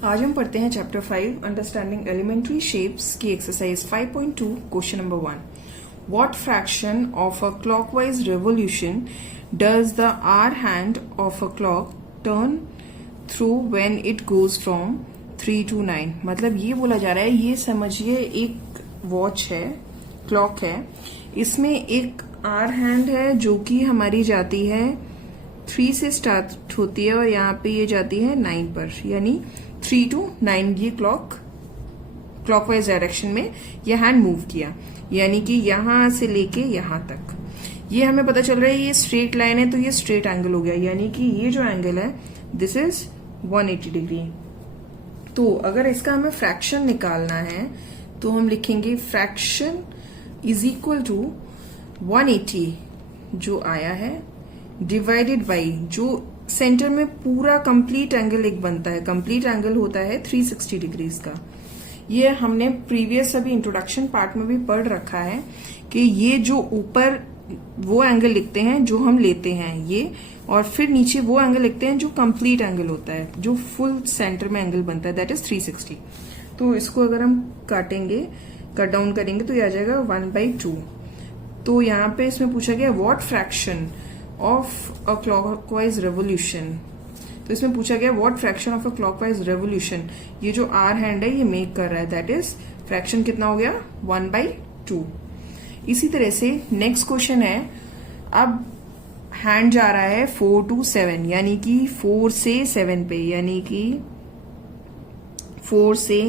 आज हम पढ़ते हैं चैप्टर 5 अंडरस्टैंडिंग एलिमेंट्री शेप्स की exercise 5.2 question number 1। What fraction of a clockwise revolution does the hour hand of a clock turn through when it goes from 3 to 9। मतलब ये बोला जा रहा है, ये समझिए एक वॉच है, क्लॉक है, इसमें एक आर हैंड है जो कि हमारी जाती है 3 से स्टार्ट होती है और यहाँ पे ये जाती है 9 पर, यानी 3 to 9 ये क्लॉकवाइज डायरेक्शन में ये हैंड मूव किया, यानी कि यहां से लेके यहां तक। ये हमें पता चल रहा है ये स्ट्रेट लाइन है तो ये स्ट्रेट एंगल हो गया, यानी कि ये जो एंगल है दिस इज 180 डिग्री। तो अगर इसका हमें फ्रैक्शन निकालना है तो हम लिखेंगे फ्रैक्शन इज इक्वल टू 180 जो आया है डिवाइडेड बाई जो सेंटर में पूरा कंप्लीट एंगल एक बनता है। कंप्लीट एंगल होता है 360 डिग्रीज का। ये हमने प्रीवियस अभी इंट्रोडक्शन पार्ट में भी पढ़ रखा है कि ये जो ऊपर वो एंगल लिखते हैं जो हम लेते हैं ये, और फिर नीचे वो एंगल लिखते हैं जो कंप्लीट एंगल होता है, जो फुल सेंटर में एंगल बनता है, दैट इज 360। तो इसको अगर हम काटेंगे, कट डाउन करेंगे तो ये आ जाएगा 1/2। तो यहाँ पे इसमें पूछा गया what fraction of a clockwise revolution. तो इसमें पूछा गया what fraction of a clockwise revolution, ये जो आर हैंड है ये मेक कर रहा है, दैट इज फ्रैक्शन कितना हो गया 1/2। इसी तरह से नेक्स्ट क्वेश्चन है, अब हैंड जा रहा है 4 to 7, यानी कि 4 से 7 पे, यानी कि 4 से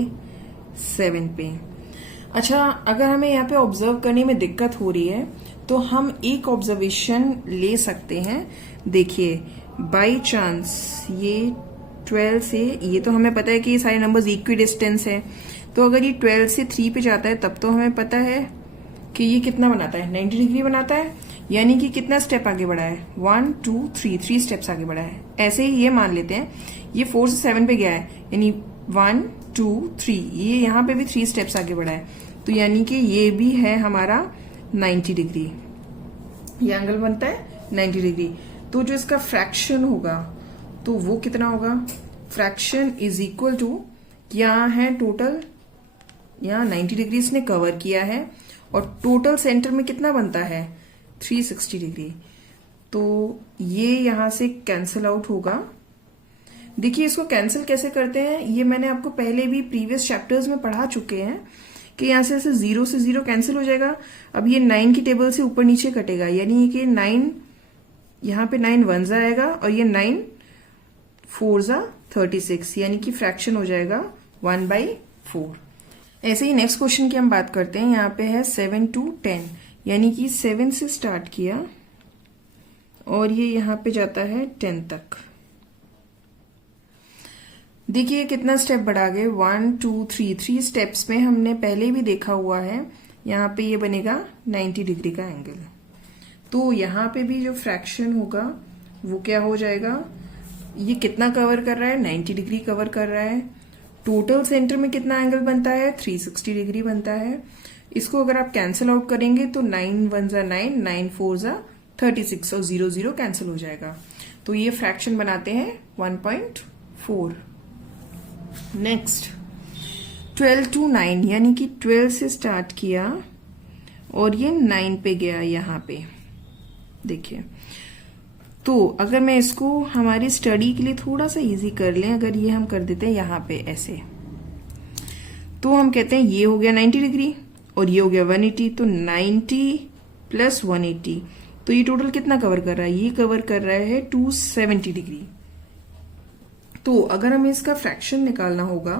7 पे। अच्छा, अगर हमें यहाँ पे ऑब्जर्व करने में दिक्कत हो रही है तो हम एक ऑब्जर्वेशन ले सकते हैं। देखिए, बाई चांस ये 12 से, ये तो हमें पता है कि ये सारे नंबर्स इक्वी डिस्टेंस है, तो अगर ये 12 से 3 पे जाता है तब तो हमें पता है कि ये कितना बनाता है, 90 डिग्री बनाता है, यानी कि कितना स्टेप आगे बढ़ा है 1 2 3 स्टेप्स आगे बढ़ा है। ऐसे ही ये मान लेते हैं ये 4 से 7 पे गया है, यानी 1 2 3, ये यहाँ पे भी 3 स्टेप्स आगे बढ़ा है, तो यानी कि ये भी है हमारा 90 डिग्री, ये एंगल बनता है 90 डिग्री। तो जो इसका फ्रैक्शन होगा तो वो कितना होगा, फ्रैक्शन इज इक्वल टू, यहाँ है टोटल, यहाँ 90 डिग्री इसने कवर किया है और टोटल सेंटर में कितना बनता है 360 डिग्री, तो ये यहां से कैंसिल आउट होगा। देखिए इसको कैंसिल कैसे करते हैं, ये मैंने आपको पहले भी प्रीवियस चैप्टर्स में पढ़ा चुके हैं कि यहां से ऐसे 0 से 0 कैंसिल हो जाएगा। अब ये 9 की टेबल से ऊपर नीचे कटेगा, यानी कि 9, यहाँ पे 9 1 आएगा और ये 9 4 36, यानी कि फ्रैक्शन हो जाएगा 1/4। ऐसे ही नेक्स्ट क्वेश्चन की हम बात करते हैं। यहाँ पे है 7 to 10, यानी कि 7 से स्टार्ट किया और ये यहाँ पे जाता है 10 तक। देखिए कितना स्टेप बढ़ा गए, 1 2 3 स्टेप्स में हमने पहले भी देखा हुआ है। यहाँ पे ये बनेगा 90 डिग्री का एंगल, तो यहाँ पे भी जो फ्रैक्शन होगा वो क्या हो जाएगा, ये कितना कवर कर रहा है 90 डिग्री कवर कर रहा है। टोटल सेंटर में कितना एंगल बनता है 360 डिग्री बनता है। इसको अगर आप कैंसिल आउट करेंगे तो 9 1 9 9 4 36 और 0 0 कैंसिल हो जाएगा, तो ये फ्रैक्शन बनाते हैं 1/4। नेक्स्ट 12 to 9, यानी कि 12 से स्टार्ट किया और ये 9 पे गया यहाँ पे। देखिए, तो अगर मैं इसको हमारी स्टडी के लिए थोड़ा सा इजी कर लें, अगर ये हम कर देते हैं यहाँ पे ऐसे, तो हम कहते हैं ये हो गया 90 डिग्री और ये हो गया 180, तो 90 + 180, तो ये टोटल कितना कवर कर रहा है, ये कवर कर रहा है 270 डिग्री। तो अगर हमें इसका फ्रैक्शन निकालना होगा,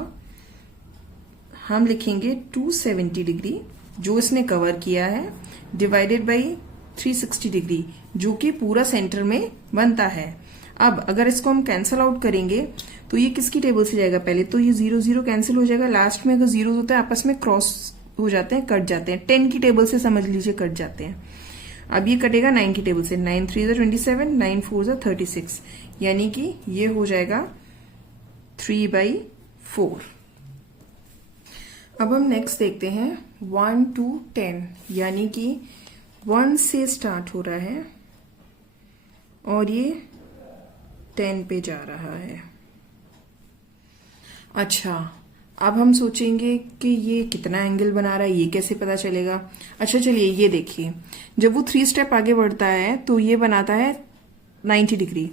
हम लिखेंगे 270 डिग्री जो इसने कवर किया है डिवाइडेड बाई 360 डिग्री जो कि पूरा सेंटर में बनता है। अब अगर इसको हम कैंसिल आउट करेंगे तो ये किसकी टेबल से जाएगा, पहले तो ये 0 0 कैंसिल हो जाएगा, लास्ट में अगर जीरो होता है आपस में क्रॉस हो जाते हैं, कट जाते हैं, 10 की टेबल से समझ लीजिए कट जाते हैं। अब ये कटेगा 9 की टेबल से, 9 3 27, 9 4 36, यानी कि ये हो जाएगा 3/4। अब हम नेक्स्ट देखते हैं 1 to 10, यानी कि 1 से स्टार्ट हो रहा है और ये 10 पे जा रहा है। अच्छा, अब हम सोचेंगे कि ये कितना एंगल बना रहा है, ये कैसे पता चलेगा। अच्छा चलिए ये देखिए, जब वो 3 स्टेप आगे बढ़ता है तो ये बनाता है 90 डिग्री।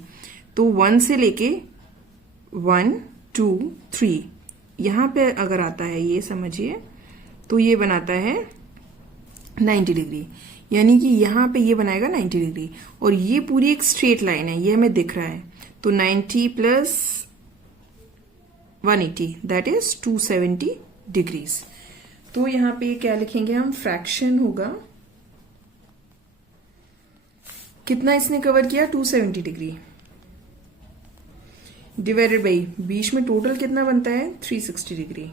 तो 1 से लेके 1 2 3 यहाँ पे अगर आता है ये समझिए, तो ये बनाता है 90 डिग्री, यानी कि यहाँ पे ये बनाएगा 90 डिग्री। और ये पूरी एक स्ट्रेट लाइन है, ये हमें दिख रहा है। तो 90 प्लस 180 दैट इज 270 डिग्रीज। तो यहाँ पे क्या लिखेंगे हम, फ्रैक्शन होगा, कितना इसने कवर किया, 270 डिग्री डिवाइडेड बाई बीच में टोटल कितना बनता है, 360 डिग्री।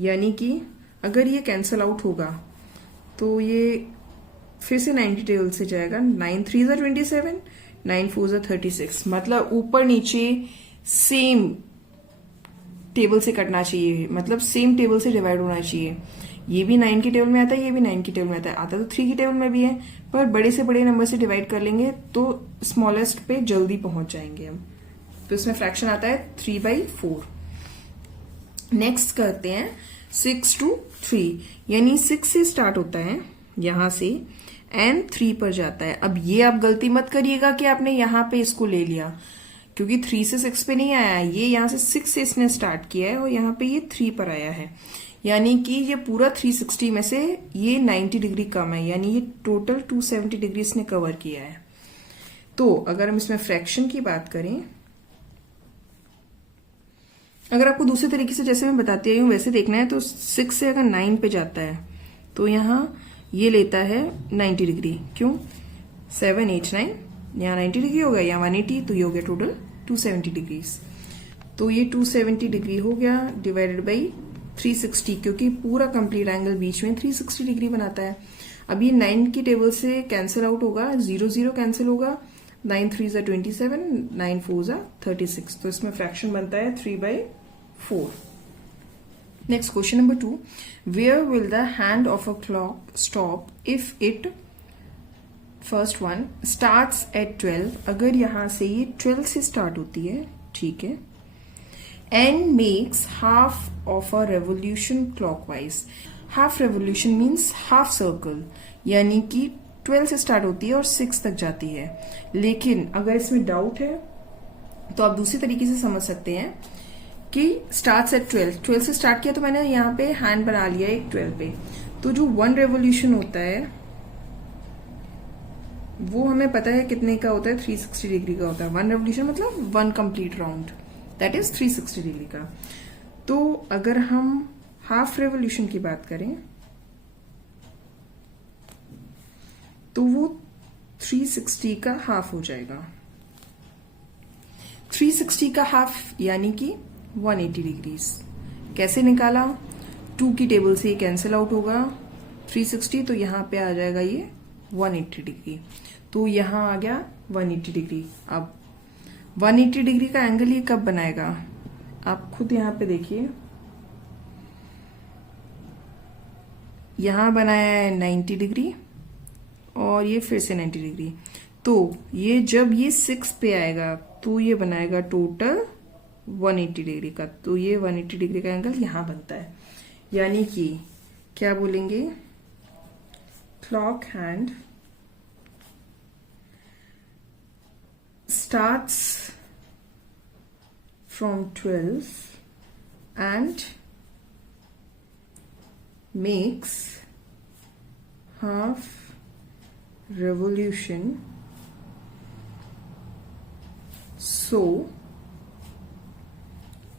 यानी कि अगर ये कैंसल आउट होगा तो ये फिर से 90 टेबल से जाएगा। 9 3 ज़ा 27, 9 4 ज़ा 36, मतलब ऊपर नीचे सेम टेबल से कटना चाहिए, मतलब सेम टेबल से डिवाइड होना चाहिए। ये भी 9 की टेबल में आता है, ये भी 9 की टेबल में आता है, आता तो 3 की टेबल में भी है, पर बड़े से बड़े नंबर से डिवाइड कर लेंगे तो स्मॉलेस्ट पे जल्दी पहुंच जाएंगे हम। तो इसमें फ्रैक्शन आता है 3/4। नेक्स्ट करते हैं 6 to 3, यानी 6 से स्टार्ट होता है यहां से एंड 3 पर जाता है। अब ये आप गलती मत करिएगा कि आपने यहां पे इसको ले लिया, क्योंकि 3 से 6 पे नहीं आया है, ये यहां से 6 से इसने स्टार्ट किया है और यहाँ पे ये 3 पर आया है। यानी कि ये पूरा 360 में से ये 90 डिग्री कम है, यानी ये टोटल 270 डिग्री इसने कवर किया है। तो अगर हम इसमें फ्रैक्शन की बात करें, अगर आपको दूसरे तरीके से जैसे मैं बताती आई हूं वैसे देखना है, तो 6 से अगर 9 पे जाता है तो यहाँ ये लेता है 90 डिग्री। क्यों, 7 8 9, यहाँ 90 डिग्री हो गया, यहाँ 180, तो ये हो गया टोटल 270 डिग्रीज। तो ये 270 डिग्री हो गया डिवाइडेड बाई 360, क्योंकि पूरा कंप्लीट एंगल बीच में 360 डिग्री बनाता है। अब ये 9 की टेबल से कैंसिल आउट होगा, 0 0 कैंसिल होगा, 9 3 ज़ा 27, 9 4 ज़ा 36, तो इसमें फ्रैक्शन बनता है 3/4। Next, question number 2. Where will the hand of a clock stop if it, first one, starts at 12? अगर यहां से ये 12 से स्टार्ट होती है, ठीक है, and makes half of a revolution clockwise. Half revolution means half circle, यानी कि 12 से स्टार्ट होती है और 6 तक जाती है। लेकिन अगर इसमें डाउट है तो आप दूसरी तरीके से समझ सकते हैं कि स्टार्ट्स एट 12 से स्टार्ट किया, तो मैंने यहाँ पे हैंड बना लिया एक 12 पे। तो जो 1 रेवोल्यूशन होता है वो हमें पता है कितने का होता है, 360 डिग्री का होता है। 1 रेवोल्यूशन मतलब 1 complete round, that is 360 degree का। तो अगर हम हाफ रेवोल्यूशन की बात करें तो वो 360 का हाफ हो जाएगा। 360 का हाफ यानी कि 180 डिग्रीज। कैसे निकाला, 2 की टेबल से ये कैंसिल आउट होगा, 360, तो यहां पे आ जाएगा ये 180 डिग्री। तो यहां आ गया 180 डिग्री। अब 180 डिग्री का एंगल ये कब बनाएगा, आप खुद यहां पे देखिए, यहां बनाया है 90 डिग्री और ये फिर से 90 डिग्री। तो ये जब ये 6 पे आएगा तो ये बनाएगा टोटल 180 डिग्री का। तो ये 180 डिग्री का एंगल यहां बनता है। यानी कि क्या बोलेंगे, clock hand starts from 12 and makes half revolution, so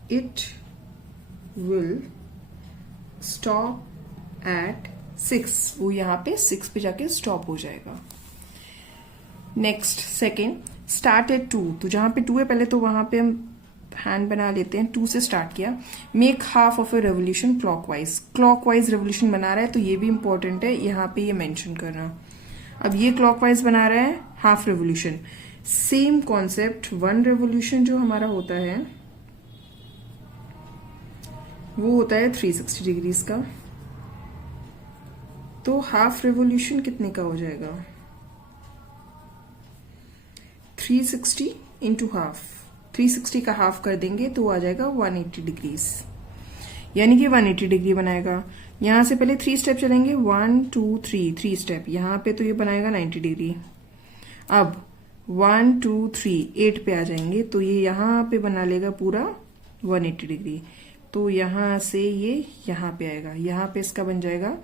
it will stop at 6। वो यहाँ पे 6 पे जाके स्टॉप हो जाएगा। नेक्स्ट सेकेंड, स्टार्ट एट 2, तो जहां पे 2 है पहले तो वहां पे हम हैंड बना लेते हैं। 2 से स्टार्ट किया, make half of a revolution clockwise. Clockwise revolution बना रहा है, तो ये भी इंपॉर्टेंट है यहाँ पे ये मेंशन करना। अब ये क्लॉकवाइज बना रहा है half revolution. Same concept, 1 revolution जो हमारा होता है वो होता है 360 डिग्रीज का। तो हाफ रेवोल्यूशन कितने का हो जाएगा, 360 इंटू हाफ, 360 का हाफ कर देंगे तो आ जाएगा 180 डिग्रीज, यानी कि 180 डिग्री बनाएगा। यहां से पहले 3 स्टेप चलेंगे, 1 2 3, 3 स्टेप यहां पे, तो ये बनाएगा 90 डिग्री। अब 1 2 3 8 पे आ जाएंगे तो ये यहां पे बना लेगा पूरा 180 डिग्री। तो यहां से ये यहां पे आएगा, यहां पे इसका बन जाएगा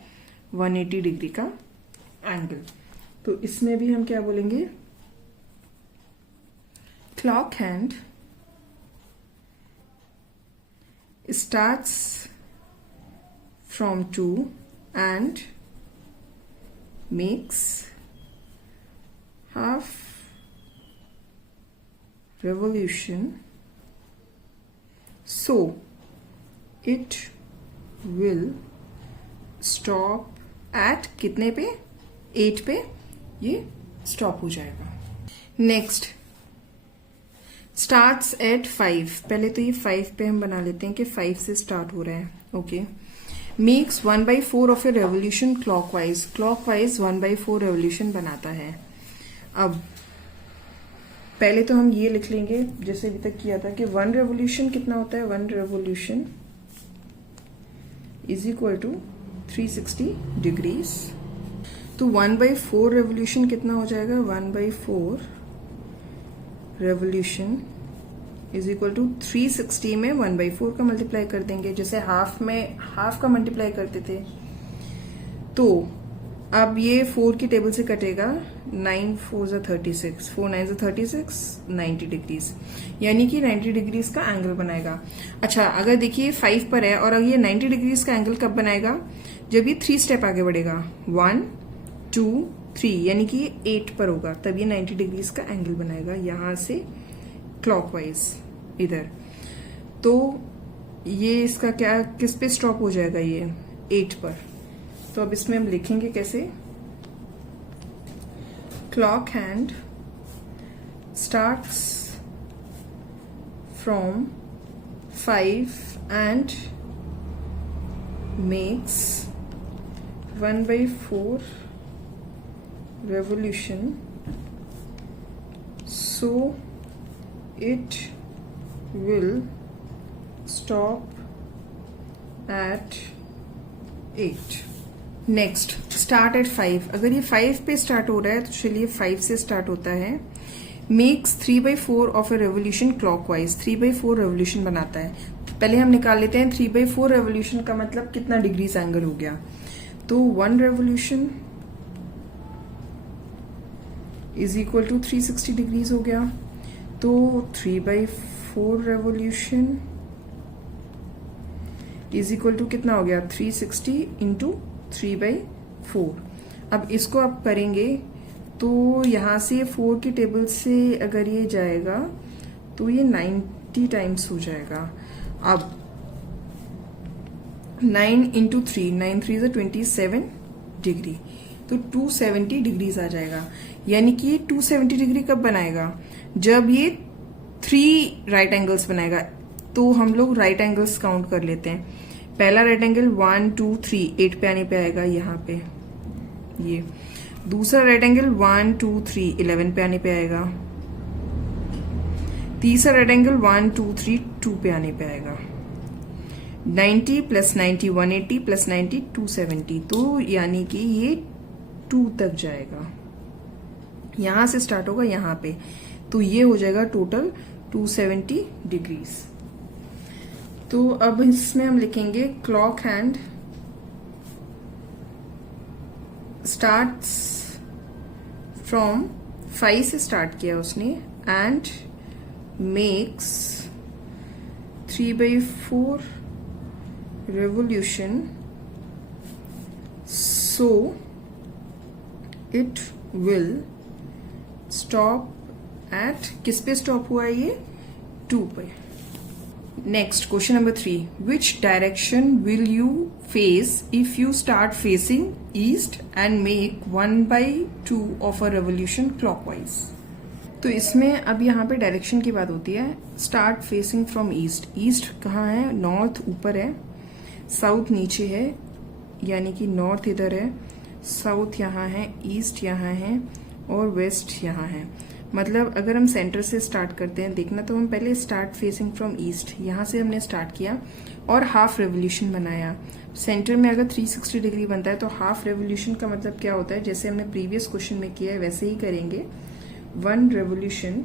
180 डिग्री का एंगल। तो इसमें भी हम क्या बोलेंगे, clock hand starts from 2 and makes half revolution, so it will stop at कितने पे, 8 पे ये स्टॉप हो जाएगा। नेक्स्ट स्टार्ट्स एट 5, पहले तो ये 5 पे हम बना लेते हैं कि 5 से स्टार्ट हो रहा है। Okay, makes 1/4 of a revolution clockwise, clockwise 1/4 revolution बनाता है। अब पहले तो हम ये लिख लेंगे जैसे अभी तक किया था कि 1 रेवोल्यूशन कितना होता है, 1 revolution is equal to 360 degrees. तो 1/4 रेवोल्यूशन कितना हो जाएगा, 1/4 रेवोल्यूशन इज इक्वल टू 360 में 1/4 का मल्टीप्लाई कर देंगे, जैसे हाफ में हाफ का मल्टीप्लाई करते थे। तो अब ये 4 की टेबल से कटेगा, 9 4 ज़ा 36, 4 9 ज़ा 36, 90 डिग्रीज, यानी कि 90 डिग्रीज का एंगल बनाएगा। अच्छा, अगर देखिए 5 पर है और अगर ये 90 डिग्रीज का एंगल कब बनाएगा, जब ये 3 स्टेप आगे बढ़ेगा, 1 2 3, यानी कि 8 पर होगा, तब ये 90 डिग्रीज का एंगल बनाएगा यहां से क्लॉकवाइज इधर। तो ये इसका क्या, किस पे स्टॉप हो जाएगा, ये 8 पर। तो अब इसमें हम लिखेंगे कैसे, clock hand starts from 5 and makes 1/4 revolution, so it will stop at 8. Next start at 5, अगर ये 5 पे स्टार्ट हो रहा है तो चलिए 5 से स्टार्ट होता है। Makes 3/4 of a revolution clockwise, 3/4 revolution बनाता है। पहले हम निकाल लेते हैं 3/4 रेवोल्यूशन का मतलब कितना डिग्रीज एंगल हो गया। तो 1 revolution is equal to 360 degrees हो गया। तो 3/4 रेवोल्यूशन इज इक्वल टू कितना हो गया, 360 इंटू 3/4। अब इसको आप करेंगे तो यहां से 4 की टेबल से अगर ये जाएगा तो ये 90 टाइम्स हो जाएगा। अब 9 इंटू 3, 9 3 ज़ा 27 डिग्री, तो 270 डिग्रीज आ जाएगा। यानी कि ये 270 डिग्री कब बनाएगा, जब ये 3 राइट एंगल्स बनाएगा। तो हम लोग राइट एंगल्स काउंट कर लेते हैं। पहला राइट एंगल 1 2 3, 8 पे आने पे आएगा यहाँ पे ये। दूसरा राइट एंगल 1 2 3, 11 पे आने पे आएगा। तीसरा राइट एंगल 1 2 3, 2 पे आने पे आएगा। 90 प्लस 90 180 प्लस 90 270, तो यानी कि ये 2 तक जाएगा। यहां से स्टार्ट होगा यहां पे, तो ये हो जाएगा टोटल 270 डिग्रीज। तो अब इसमें हम लिखेंगे क्लॉक हैंड स्टार्ट्स फ्रॉम 5 से स्टार्ट किया उसने and makes 3/4 revolution, so it will stop at, किस पे स्टॉप हुआ है ये, 2 पे। Next question number 3, which direction will you face if you start facing east and make 1/2 of a revolution clockwise? तो इसमें अब यहाँ पे डायरेक्शन की बात होती है। Start facing from east, east कहाँ है, नॉर्थ ऊपर है, साउथ नीचे है, यानी कि नॉर्थ इधर है, साउथ यहाँ है, ईस्ट यहाँ है और वेस्ट यहाँ है। मतलब अगर हम सेंटर से स्टार्ट करते हैं देखना, तो हम पहले स्टार्ट फेसिंग फ्रॉम ईस्ट, यहाँ से हमने स्टार्ट किया और हाफ रेवोल्यूशन बनाया। सेंटर में अगर 360 डिग्री बनता है तो हाफ रेवोल्यूशन का मतलब क्या होता है, जैसे हमने प्रीवियस क्वेश्चन में किया है वैसे ही करेंगे। 1 revolution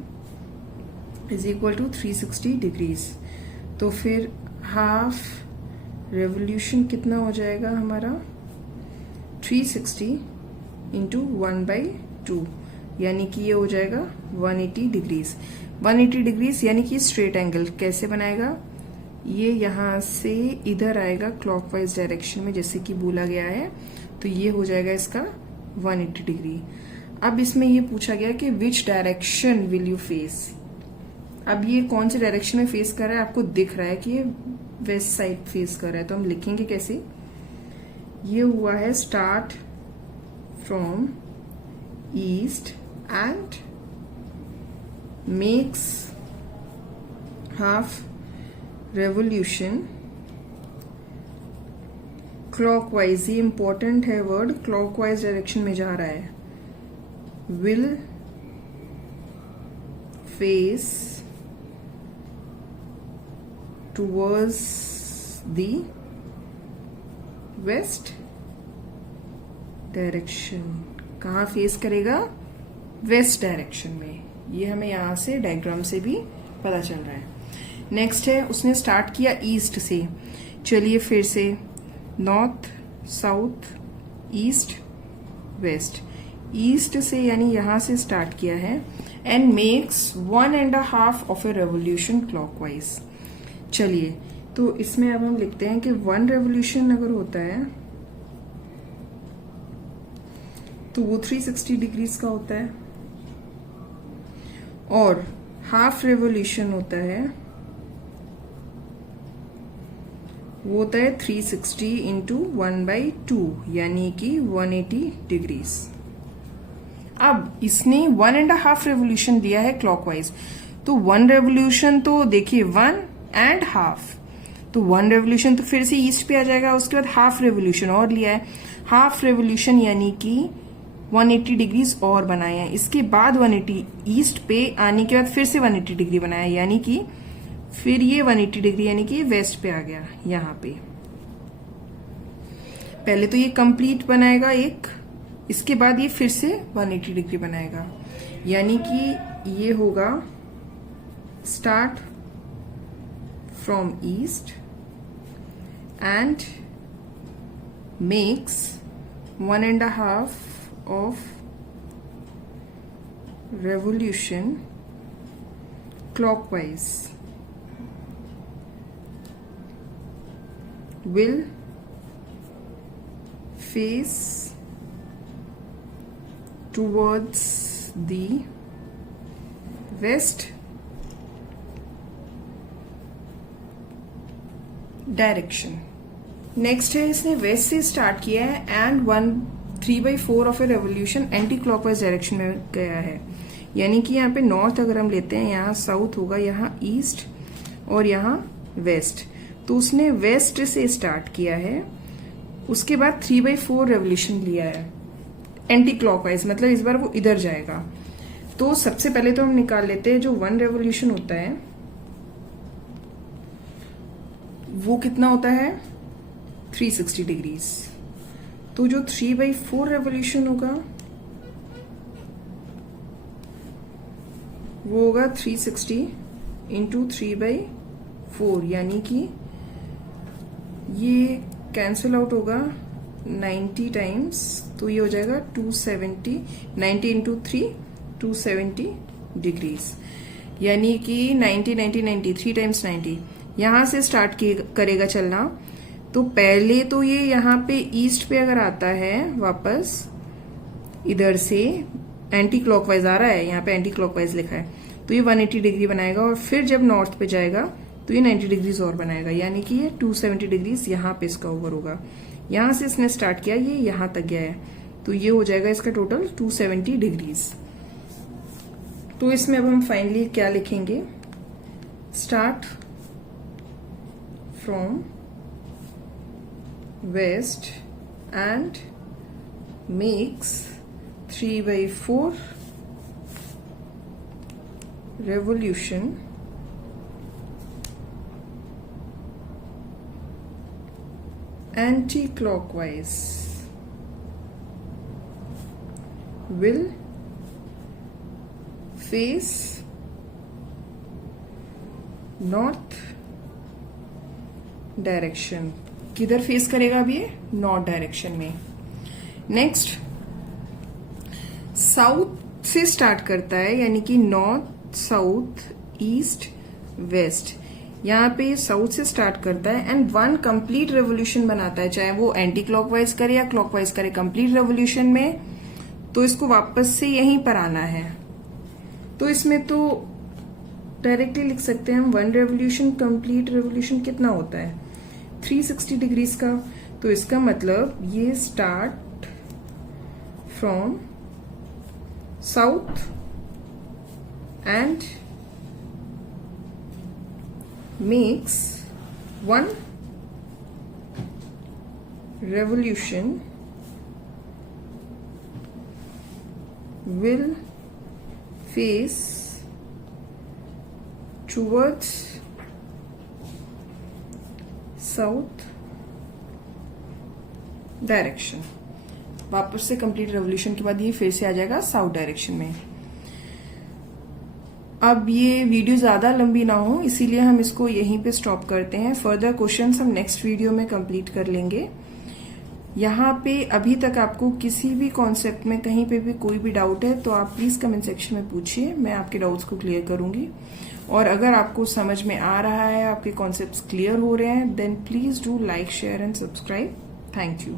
is equal to 360 degrees. तो फिर हाफ रेवोल्यूशन कितना हो जाएगा हमारा, 360 इंटू 1/2, यानी कि ये हो जाएगा 180 डिग्रीज। 180 डिग्रीज यानी कि स्ट्रेट एंगल कैसे बनाएगा, ये यहाँ से इधर आएगा क्लॉकवाइज डायरेक्शन में जैसे कि बोला गया है, तो ये हो जाएगा इसका 180 डिग्री। अब इसमें ये पूछा गया कि which direction will you face. अब ये कौन से डायरेक्शन में फेस कर रहा है, आपको दिख रहा है कि ये वेस्ट साइड फेस कर रहा है, तो हम लिखेंगे कैसे, ये हुआ है start from east and makes half revolution clockwise, ये इंपॉर्टेंट है वर्ड, क्लॉकवाइज डायरेक्शन में जा रहा है, will face towards the west direction. कहाँ फेस करेगा, वेस्ट डायरेक्शन में। ये हमें यहां से डायग्राम से भी पता चल रहा है। नेक्स्ट है, उसने स्टार्ट किया ईस्ट से। चलिए फिर से, north, south, east, west. East से यानी यहां से स्टार्ट किया है, and makes 1.5 of a revolution clockwise. चलिए, तो इसमें अब हम लिखते हैं कि 1 रेवोल्यूशन अगर होता है तो वो 360 डिग्रीज का होता है, और हाफ रेवोल्यूशन होता है वो होता है 360 इंटू 1/2 यानी कि 180 डिग्रीज। अब इसने 1.5 रेवोल्यूशन दिया है क्लॉकवाइज, तो 1 रेवोल्यूशन तो देखिए 1.5, तो 1 रेवोल्यूशन तो फिर से ईस्ट पे आ जाएगा, उसके बाद हाफ रेवोल्यूशन और लिया है, हाफ रेवोल्यूशन यानी कि 180 डिग्रीज और बनाए हैं, इसके बाद 180 ईस्ट पे आने के बाद फिर से 180 डिग्री बनाया, यानी कि फिर ये 180 डिग्री यानी कि वेस्ट पे आ गया यहां पे। पहले तो ये कंप्लीट बनाएगा एक, इसके बाद ये फिर से 180 डिग्री बनाएगा, यानी कि ये होगा start from east and makes 1.5 of revolution clockwise, will face towards the west direction. Next है, इसने वेस्ट से स्टार्ट किया है and 3/4 of a revolution anti clockwise direction में गया है, यानी कि यहाँ पे नॉर्थ अगर हम लेते हैं, यहाँ साउथ होगा, यहाँ ईस्ट और यहाँ वेस्ट, तो उसने वेस्ट से स्टार्ट किया है, उसके बाद 3/4 रेवोल्यूशन लिया है एंटी क्लॉकवाइज, मतलब इस बार वो इधर जाएगा। तो सबसे पहले तो हम निकाल लेते हैं जो 1 रेवोल्यूशन होता है वो कितना होता है 360 डिग्रीज, तो जो 3/4 रेवोल्यूशन होगा वो होगा 360 इंटू 3/4, यानी कि ये कैंसिल आउट होगा 90 टाइम्स, तो ये हो जाएगा 270, 90 इंटू 3 270 डिग्रीज, यानी कि 90 90 90 3 टाइम्स 90। यहां से स्टार्ट करेगा चलना, तो पहले तो ये यहाँ पे ईस्ट पे अगर आता है वापस, इधर से एंटी क्लॉकवाइज आ रहा है, यहाँ पे एंटी क्लॉकवाइज लिखा है, तो ये 180 डिग्री बनाएगा, और फिर जब नॉर्थ पे जाएगा तो ये 90 डिग्रीज और बनाएगा, यानी कि ये 270 डिग्रीज यहाँ पे इसका ओवर होगा। यहाँ से इसने स्टार्ट किया, ये यहाँ तक गया है, तो ये हो जाएगा इसका टोटल 270 डिग्रीज। तो इसमें अब हम फाइनली क्या लिखेंगे, start from west and makes 3/4 revolution anti-clockwise will face north direction. किधर फेस करेगा अब ये? नॉर्थ डायरेक्शन में। नेक्स्ट, साउथ से स्टार्ट करता है, यानी कि नॉर्थ, साउथ, ईस्ट, वेस्ट। यहाँ पे साउथ से स्टार्ट करता है एंड वन कंप्लीट रेवोल्यूशन बनाता है, चाहे वो एंटी क्लॉकवाइज करे या क्लॉकवाइज करे कंप्लीट रेवोल्यूशन में, तो इसको वापस से यहीं पर आना है। तो इसमें तो डायरेक्टली लिख सकते हैं हम, वन रेवोल्यूशन कंप्लीट रेवोल्यूशन कितना होता है? 360 डिग्रीज का। तो इसका मतलब ये start from south and makes one revolution will face towards south direction. वापस से कंप्लीट रेवोल्यूशन के बाद ये फिर से आ जाएगा साउथ डायरेक्शन में। अब ये वीडियो ज्यादा लंबी ना हो, इसीलिए हम इसको यहीं पे स्टॉप करते हैं। फर्दर क्वेश्चंस हम नेक्स्ट वीडियो में कंप्लीट कर लेंगे। यहाँ पे अभी तक आपको किसी भी कॉन्सेप्ट में कहीं पे भी कोई भी डाउट है तो आप प्लीज कमेंट सेक्शन में पूछिए, मैं आपके डाउट्स को क्लियर करूंगी। और अगर आपको समझ में आ रहा है, आपके कॉन्सेप्ट्स क्लियर हो रहे हैं, then please do like, share and subscribe. Thank you.